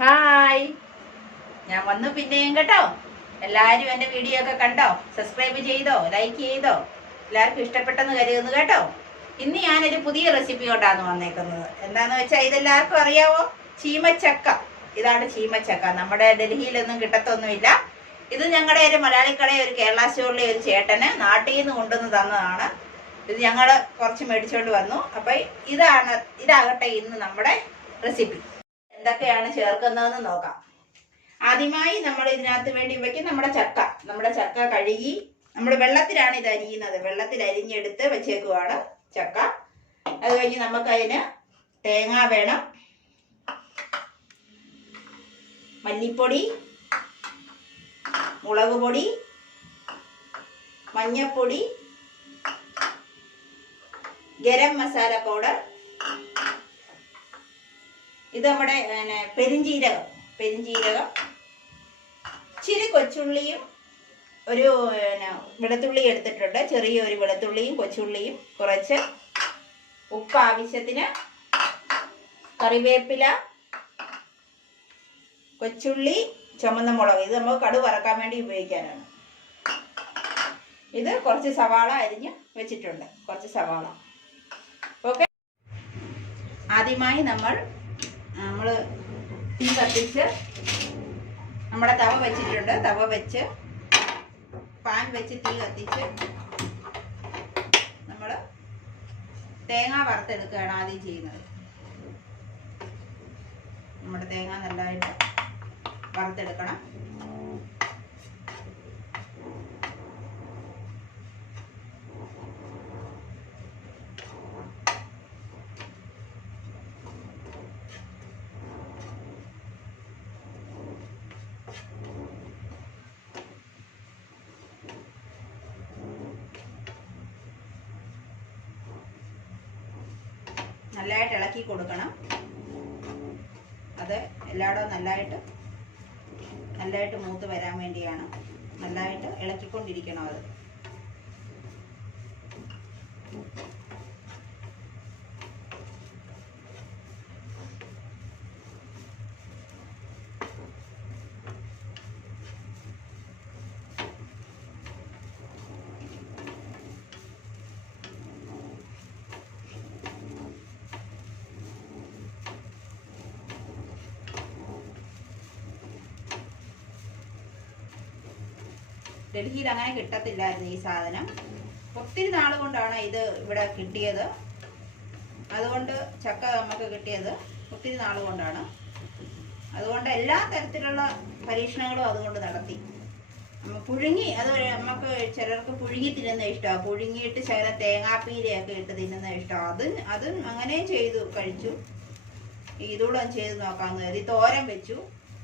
Hi, ഞാൻ വന്നു പിന്നെയും കേട്ടോ. എല്ലാവരും എൻ്റെ വീഡിയോ ഒക്കെ കണ്ടോ? സബ്സ്ക്രൈബ് ചെയ്തോ? ലൈക്ക് ചെയ്തോ? എല്ലാവർക്കും ഇഷ്ടപ്പെട്ടെന്ന് കരുതുന്നു കേട്ടോ. ഇന്ന് ഞാനൊരു പുതിയ റെസിപ്പി കൊണ്ടാണ് വന്നേക്കുന്നത്. എന്താണെന്ന് വെച്ചാൽ ഇതെല്ലാവർക്കും അറിയാവോ? ചീമച്ചക്ക. ഇതാണ് ചീമച്ചക്ക. നമ്മുടെ ഡൽഹിയിലൊന്നും കിട്ടത്തൊന്നുമില്ല. ഇത് ഞങ്ങളുടെ ഒരു മലയാളിക്കടയിൽ ഒരു കേരള സ്റ്റോറിലെ ഒരു ചേട്ടന് നാട്ടിൽ നിന്ന് കൊണ്ടുവന്ന് തന്നതാണ്. ഇത് ഞങ്ങൾ കുറച്ച് മേടിച്ചുകൊണ്ട് വന്നു. അപ്പം ഇതാകട്ടെ ഇന്ന് നമ്മുടെ റെസിപ്പി. എന്തൊക്കെയാണ് ചേർക്കുന്നതെന്ന് നോക്കാം. ആദ്യമായി നമ്മൾ ഇതിനകത്ത് വേണ്ടി വയ്ക്കും നമ്മുടെ ചക്ക കഴുകി നമ്മൾ വെള്ളത്തിലാണ് ഇത് അരിയുന്നത്. വെള്ളത്തിൽ അരിഞ്ഞെടുത്ത് വെച്ചേക്കുവാണ് ചക്ക. അത് കഴിഞ്ഞ് നമുക്കതിന് തേങ്ങ വേണം, മല്ലിപ്പൊടി, മുളക് പൊടി, മഞ്ഞപ്പൊടി, ഗരം മസാല പൗഡർ, ഇത് നമ്മുടെ പെരിഞ്ജീരകം, ഇച്ചിരി കൊച്ചുള്ളിയും ഒരു വെളുത്തുള്ളി എടുത്തിട്ടുണ്ട്. ചെറിയൊരു വെളുത്തുള്ളിയും കൊച്ചുള്ളിയും, കുറച്ച് ഉപ്പ് ആവശ്യത്തിന്, കറിവേപ്പില, കൊച്ചുള്ളി, ചുമന്ന മുളക്. ഇത് നമുക്ക് കടുക് വറക്കാൻ വേണ്ടി ഉപയോഗിക്കാനാണ്. ഇത് കുറച്ച് സവാള അരിഞ്ഞ് വെച്ചിട്ടുണ്ട്, കുറച്ച് സവാള. ഓക്കെ, ആദ്യമായി നമ്മൾ തീ കത്തിച്ച് നമ്മുടെ തവ വെച്ചിട്ടുണ്ട്. തവ വെച്ച് പാൻ വെച്ച് തീ കത്തിച്ച് നമ്മൾ തേങ്ങ വറുത്തെടുക്കുകയാണ് ആദ്യം ചെയ്യുന്നത്. നമ്മുടെ തേങ്ങ നല്ലതായിട്ട് വറുത്തെടുക്കണം. നല്ലതായിട്ട് ഇളക്കി കൊടുക്കണം. അത് എല്ലായിടവും നല്ലതായിട്ട് മൂത്ത് വരാൻ വേണ്ടിയാണ്. നല്ലതായിട്ട് ഇളക്കിക്കൊണ്ടിരിക്കണം. അത് ഡൽഹിയിൽ അങ്ങനെ കിട്ടത്തില്ലായിരുന്നു ഈ സാധനം. ഒത്തിരി നാൾ കൊണ്ടാണ് ഇത് ഇവിടെ കിട്ടിയത്. അതുകൊണ്ട് ചക്ക നമുക്ക് കിട്ടിയത് ഒത്തിരി നാൾ കൊണ്ടാണ്. അതുകൊണ്ട് എല്ലാ തരത്തിലുള്ള പരീക്ഷണങ്ങളും അതുകൊണ്ട് നടത്തി. പുഴുങ്ങി, അത് നമുക്ക് ചിലർക്ക് പുഴുങ്ങി തിന്നുന്ന ഇഷ്ടമാണ്. പുഴുങ്ങിയിട്ട് ശകലം തേങ്ങാപ്പീരയൊക്കെ ഇട്ട് തിന്നുന്ന ഇഷ്ടമാണ്. അതും അങ്ങനെയും ചെയ്തു കഴിച്ചു. ഇതുകൂടെ ചെയ്ത് നോക്കാമെന്ന് കരുതി തോരൻ വെച്ചു.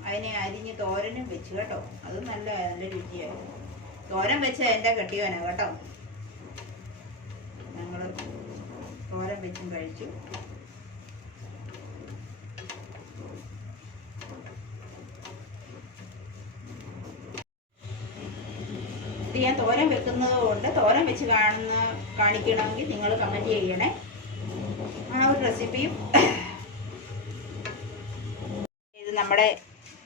അതിനെ അരിഞ്ഞ് തോരനും വെച്ചു കേട്ടോ. അത് നല്ല രുചിയായിരുന്നു. തോരൻ വെച്ച് എൻ്റെ കെട്ടിയവനാ കേട്ടോ. ഞങ്ങൾ തോരൻ വെച്ചും കഴിച്ചു. ഇത് ഞാൻ തോരൻ വെക്കുന്നത് കൊണ്ട് തോരൻ വെച്ച് കാണിക്കണമെങ്കിൽ നിങ്ങൾ കമൻറ്റ് ചെയ്യണേ. ആ ഒരു റെസിപ്പിയും. ഇത് നമ്മുടെ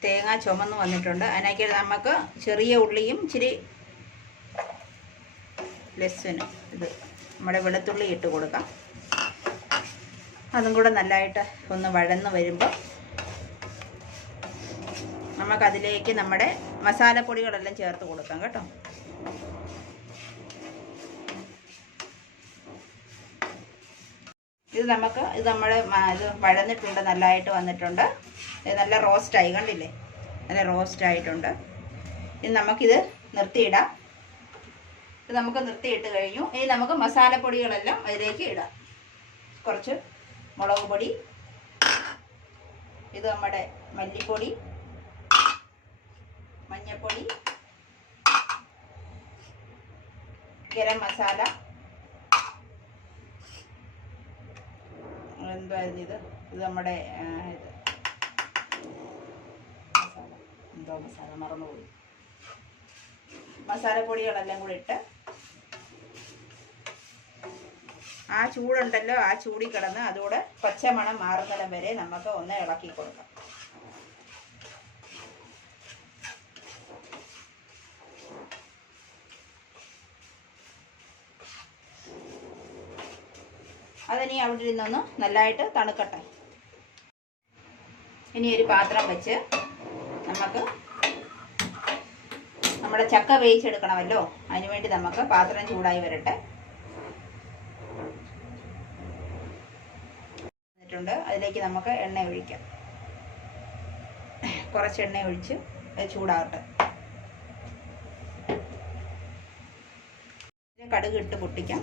തേങ്ങ ചുമന്ന് വന്നിട്ടുണ്ട്. അതിനൊക്കെ നമുക്ക് ചെറിയ ഉള്ളിയും ഇച്ചിരി ലസ്സനും ഇത് നമ്മുടെ വെളുത്തുള്ളി ഇട്ട് കൊടുക്കാം. അതും കൂടെ നല്ലതായിട്ട് ഒന്ന് വഴന്ന് വരുമ്പോൾ നമുക്കതിലേക്ക് നമ്മുടെ മസാലപ്പൊടികളെല്ലാം ചേർത്ത് കൊടുക്കാം കേട്ടോ. ഇത് നമ്മൾ ഇത് വഴന്നിട്ടുണ്ട്, നല്ലതായിട്ട് വന്നിട്ടുണ്ട്. ഇത് നല്ല റോസ്റ്റായി, കണ്ടില്ലേ? നല്ല റോസ്റ്റായിട്ടുണ്ട്. ഇനി നമുക്കിത് നിർത്തിയിടാം. ഇത് നമുക്ക് നിർത്തിയിട്ട് കഴിഞ്ഞു. ഇനി നമുക്ക് മസാലപ്പൊടികളെല്ലാം അതിലേക്ക് ഇടാം. കുറച്ച് മുളക് പൊടി, ഇത് നമ്മുടെ മല്ലിപ്പൊടി, മഞ്ഞപ്പൊടി, ഗരം മസാല, എന്തായിരുന്നു ഇത് നമ്മുടെ മസാല മറന്നുപോയി. മസാലപ്പൊടികളെല്ലാം കൂടി ഇട്ട് ആ ചൂടുണ്ടല്ലോ, ആ ചൂടി കിടന്ന് അതോടെ പച്ചമണം മാറുന്നിടം വരെ നമുക്ക് ഒന്ന് ഇളക്കി കൊടുക്കാം. അതിനി അവിടെ ഇരുന്നൊന്ന് നല്ലതായിട്ട് തണുക്കട്ടെ. ഇനി ഒരു പാത്രം വെച്ച് നമുക്ക് നമ്മുടെ ചക്ക വേവിച്ചെടുക്കണമല്ലോ. അതിനുവേണ്ടി നമുക്ക് പാത്രം ചൂടായി വരട്ടെ. അതിലേക്ക് നമുക്ക് എണ്ണ ഒഴിക്കാം. കുറച്ച് എണ്ണ ഒഴിച്ച് അത് ചൂടാകട്ടെ. കടുക് ഇട്ട് പൊട്ടിക്കാം.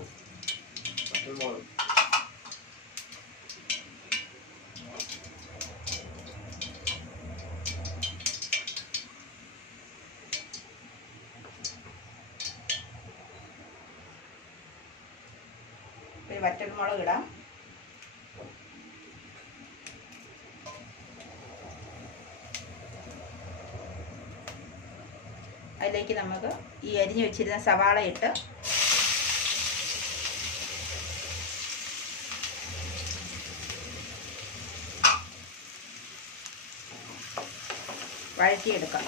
ഒരു വറ്റൽമുളക് ഇടാം. അതിലേക്ക് നമുക്ക് ഈ അരിഞ്ഞു വെച്ചിരുന്ന സവാള ഇട്ട് വഴറ്റിയെടുക്കാം.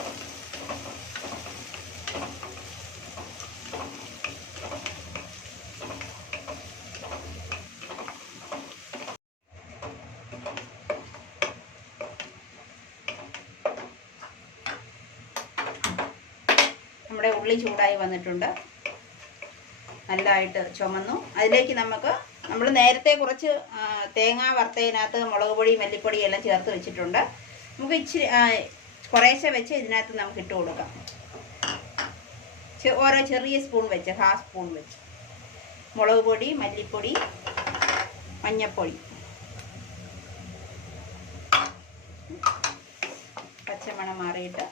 നമ്മുടെ ഉള്ളി ചൂടായി വന്നിട്ടുണ്ട്, നല്ലതായിട്ട് ചുമന്നു. അതിലേക്ക് നമ്മൾ നേരത്തെ കുറച്ച് തേങ്ങ വറുത്തതിനകത്ത് മുളക് പൊടി മല്ലിപ്പൊടി എല്ലാം ചേർത്ത് വെച്ചിട്ടുണ്ട്. നമുക്ക് ഇച്ചിരി കുറേശ്ശെ വെച്ച് ഇതിനകത്ത് നമുക്ക് ഇട്ട് കൊടുക്കാം. ഓരോ ചെറിയ സ്പൂൺ വെച്ച്, ഹാഫ് സ്പൂൺ വെച്ച് മുളക് പൊടി, മല്ലിപ്പൊടി, മഞ്ഞൾപ്പൊടി, പച്ചമണം മാറിയിട്ടുണ്ട്.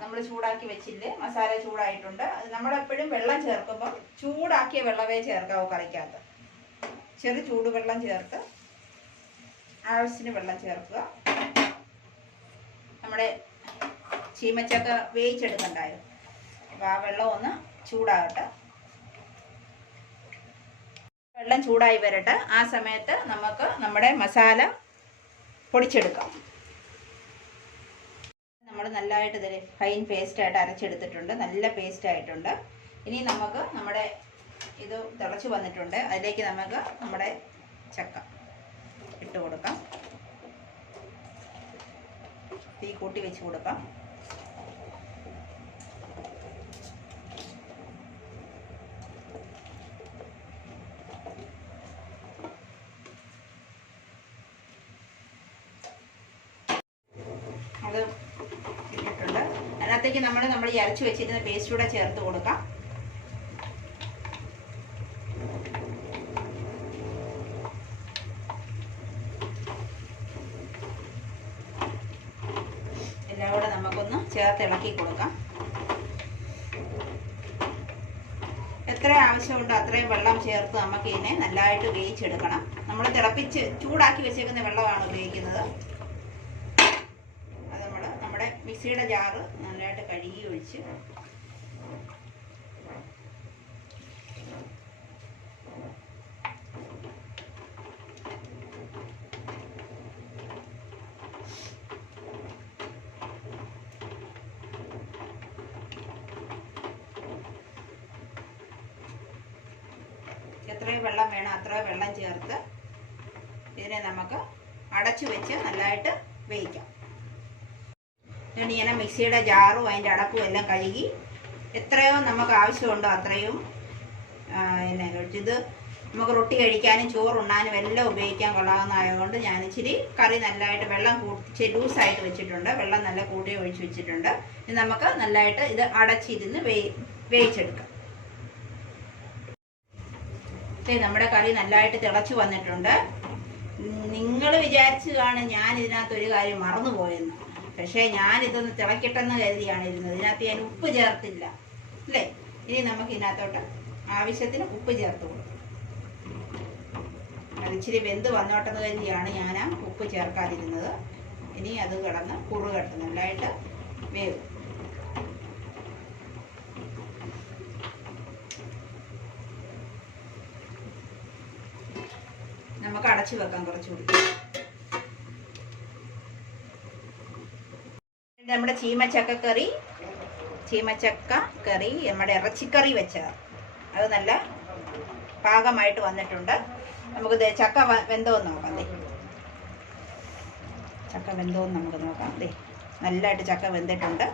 നമ്മൾ ചൂടാക്കി വെച്ചില്ലേ, മസാല ചൂടായിട്ടുണ്ട്. അത് നമ്മളെപ്പോഴും വെള്ളം ചേർക്കുമ്പോൾ ചൂടാക്കിയ വെള്ളമേ ചേർക്കാവൂ കറിക്കകത്ത്. ചെറു ചൂടുവെള്ളം ചേർത്ത് ആവശ്യത്തിന് വെള്ളം ചേർക്കുക. നമ്മുടെ ചീമച്ചക്ക വേവിച്ചെടുക്കണ്ടായോ, അപ്പോൾ ആ വെള്ളം ഒന്ന് ചൂടാകട്ടെ. വെള്ളം ചൂടായി വരട്ടെ. ആ സമയത്ത് നമുക്ക് നമ്മുടെ മസാല പൊടിച്ചെടുക്കാം. നമ്മൾ നല്ലതായിട്ട് ഇതിൽ ഫൈൻ പേസ്റ്റായിട്ട് അരച്ചെടുത്തിട്ടുണ്ട്, നല്ല പേസ്റ്റ് ആയിട്ടുണ്ട്. ഇനി നമുക്ക് നമ്മുടെ ഇത് തിളച്ച് വന്നിട്ടുണ്ട്. അതിലേക്ക് നമുക്ക് നമ്മുടെ ചക്ക ഇട്ട് കൊടുക്കാം. തീ കൂട്ടി വെച്ച് കൊടുക്കാം. അത് ഇട്ടിട്ടുണ്ട്. അതിനകത്തേക്ക് നമ്മൾ ഈ അരച്ച് വെച്ചിരുന്ന പേസ്റ്റ് കൂടെ ചേർത്ത് കൊടുക്കാം. എല്ലാം കൂടെ നമുക്കൊന്ന് ചേർത്ത് ഇളക്കി കൊടുക്കാം. എത്ര ആവശ്യമുണ്ടോ അത്രയും വെള്ളം ചേർത്ത് നമുക്ക് ഇതിനെ നല്ലതായിട്ട് വേവിച്ചെടുക്കണം. നമ്മൾ തിളപ്പിച്ച് ചൂടാക്കി വെച്ചേക്കുന്ന വെള്ളമാണ് ഉപയോഗിക്കുന്നത്. മിക്സിയുടെ ജാറ് നല്ലതായിട്ട് കഴുകി ഒഴിച്ച് എത്രയും വെള്ളം വേണം അത്രയും വെള്ളം ചേർത്ത് ഇതിനെ നമുക്ക് അടച്ചു വെച്ച് നല്ലതായിട്ട് വേവിക്കാം. ഇങ്ങനെ മിക്സിയുടെ ജാറും അതിൻ്റെ അടപ്പും എല്ലാം കഴുകി എത്രയോ നമുക്ക് ആവശ്യമുണ്ടോ അത്രയും എന്നെ ഇത് നമുക്ക് റൊട്ടി കഴിക്കാനും ചോറുണ്ണാനും എല്ലാം ഉപയോഗിക്കാൻ കൊള്ളാവുന്നതായതുകൊണ്ട് ഞാൻ ഇച്ചിരി കറി നല്ലതായിട്ട് വെള്ളം കൂട്ടി ലൂസായിട്ട് വെച്ചിട്ടുണ്ട്. വെള്ളം നല്ല കൂട്ടി ഒഴിച്ച് വെച്ചിട്ടുണ്ട്. ഇനി നമുക്ക് നല്ലതായിട്ട് ഇത് അടച്ചിരുന്ന് വേവിച്ചെടുക്കാം. നമ്മുടെ കറി നല്ലതായിട്ട് തിളച്ച് വന്നിട്ടുണ്ട്. നിങ്ങൾ വിചാരിച്ചു കാണും ഞാൻ ഇതിനകത്ത് ഒരു കാര്യം മറന്നുപോയെന്ന്. പക്ഷേ ഞാനിതൊന്ന് തിളക്കട്ടെന്ന് കരുതിയാണ് ഇരുന്നത്. ഇതിനകത്ത് ഞാൻ ഉപ്പ് ചേർത്തില്ല അല്ലേ. ഇനി നമുക്ക് ഇതിനകത്തോട്ട് ആവശ്യത്തിന് ഉപ്പ് ചേർത്ത് കൊടുക്കും. അതിച്ചിരി വെന്ത് വന്നോട്ടെന്ന് കരുതിയാണ് ഞാൻ ഉപ്പ് ചേർക്കാതിരുന്നത്. ഇനി അത് കിടന്ന് കുറുകട്ട് നല്ലതായിട്ട് വേവും. നമുക്ക് അടച്ചു വെക്കാം കുറച്ചുകൂടി. നമ്മുടെ ചീമച്ചക്ക കറി നമ്മുടെ ഇറച്ചിക്കറി വെച്ചതാണ്. അത് നല്ല പാകമായിട്ട് വന്നിട്ടുണ്ട്. നമുക്ക് ചക്ക വെന്തോന്ന് നോക്കാം. ചക്ക വെന്തോന്ന് നമുക്ക് നോക്കാം. നല്ലതായിട്ട് ചക്ക വെന്തിട്ടുണ്ട്.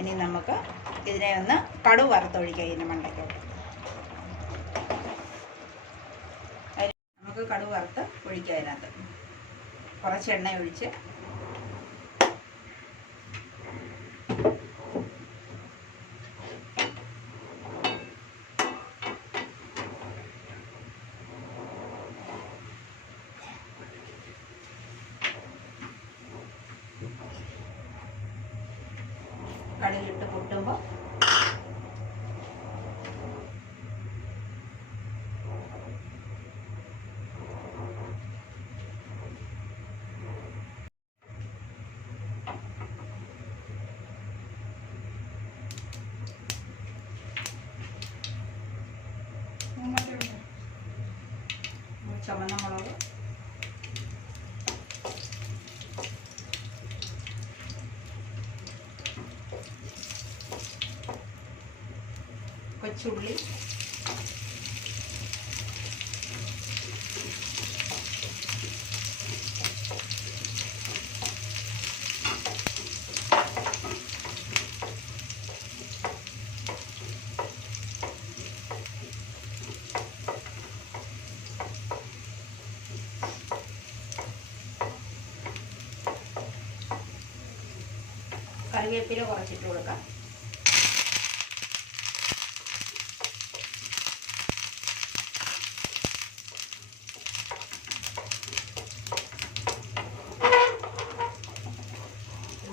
ഇനി നമുക്ക് ഇതിനെ ഒന്ന് കടുക് വറുത്തൊഴിക്കാം. ഇതിൻ്റെ മണ്ടയ്ക്കോട്ട് നമുക്ക് കടുക് വറുത്ത് ഒഴിക്കാം. അതിനകത്ത് കുറച്ച് എണ്ണ ഒഴിച്ച് കടുകിട്ട് പൊട്ടുമ്പോൾ ചുവന്ന മുളക്, കൊച്ചുള്ളി, കറിവേപ്പില കുറച്ചിട്ട് കൊടുക്കാം.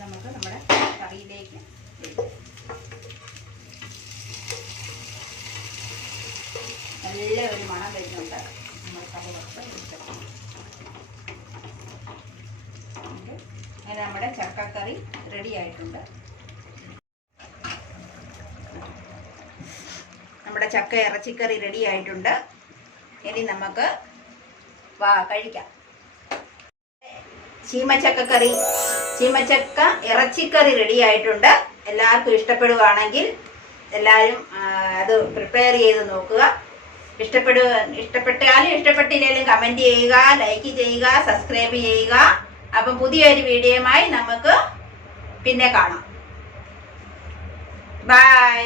നമുക്ക് നമ്മുടെ കറിയിലേക്ക് നല്ല ഒരു മണം വരുന്നുണ്ട്. നമ്മൾ കറി വറുത്ത് അങ്ങനെ നമ്മുടെ ചക്കക്കറി റെഡി ആയിട്ടുണ്ട്. നമ്മുടെ ചക്ക ഇറച്ചിക്കറി റെഡി ആയിട്ടുണ്ട്. ഇനി നമുക്ക് കഴിക്കാം. ചീമച്ചക്ക ഇറച്ചിക്കറി റെഡി ആയിട്ടുണ്ട്. എല്ലാവർക്കും ഇഷ്ടപ്പെടുകയാണെങ്കിൽ എല്ലാവരും അത് പ്രിപ്പയർ ചെയ്ത് നോക്കുക. ഇഷ്ടപ്പെട്ടാലും ഇഷ്ടപ്പെട്ടില്ലെങ്കിലും കമൻറ്റ് ചെയ്യുക, ലൈക്ക് ചെയ്യുക, സബ്സ്ക്രൈബ് ചെയ്യുക. അപ്പം പുതിയൊരു വീഡിയോയുമായി നമുക്ക് പിന്നെ കാണാം. ബൈ.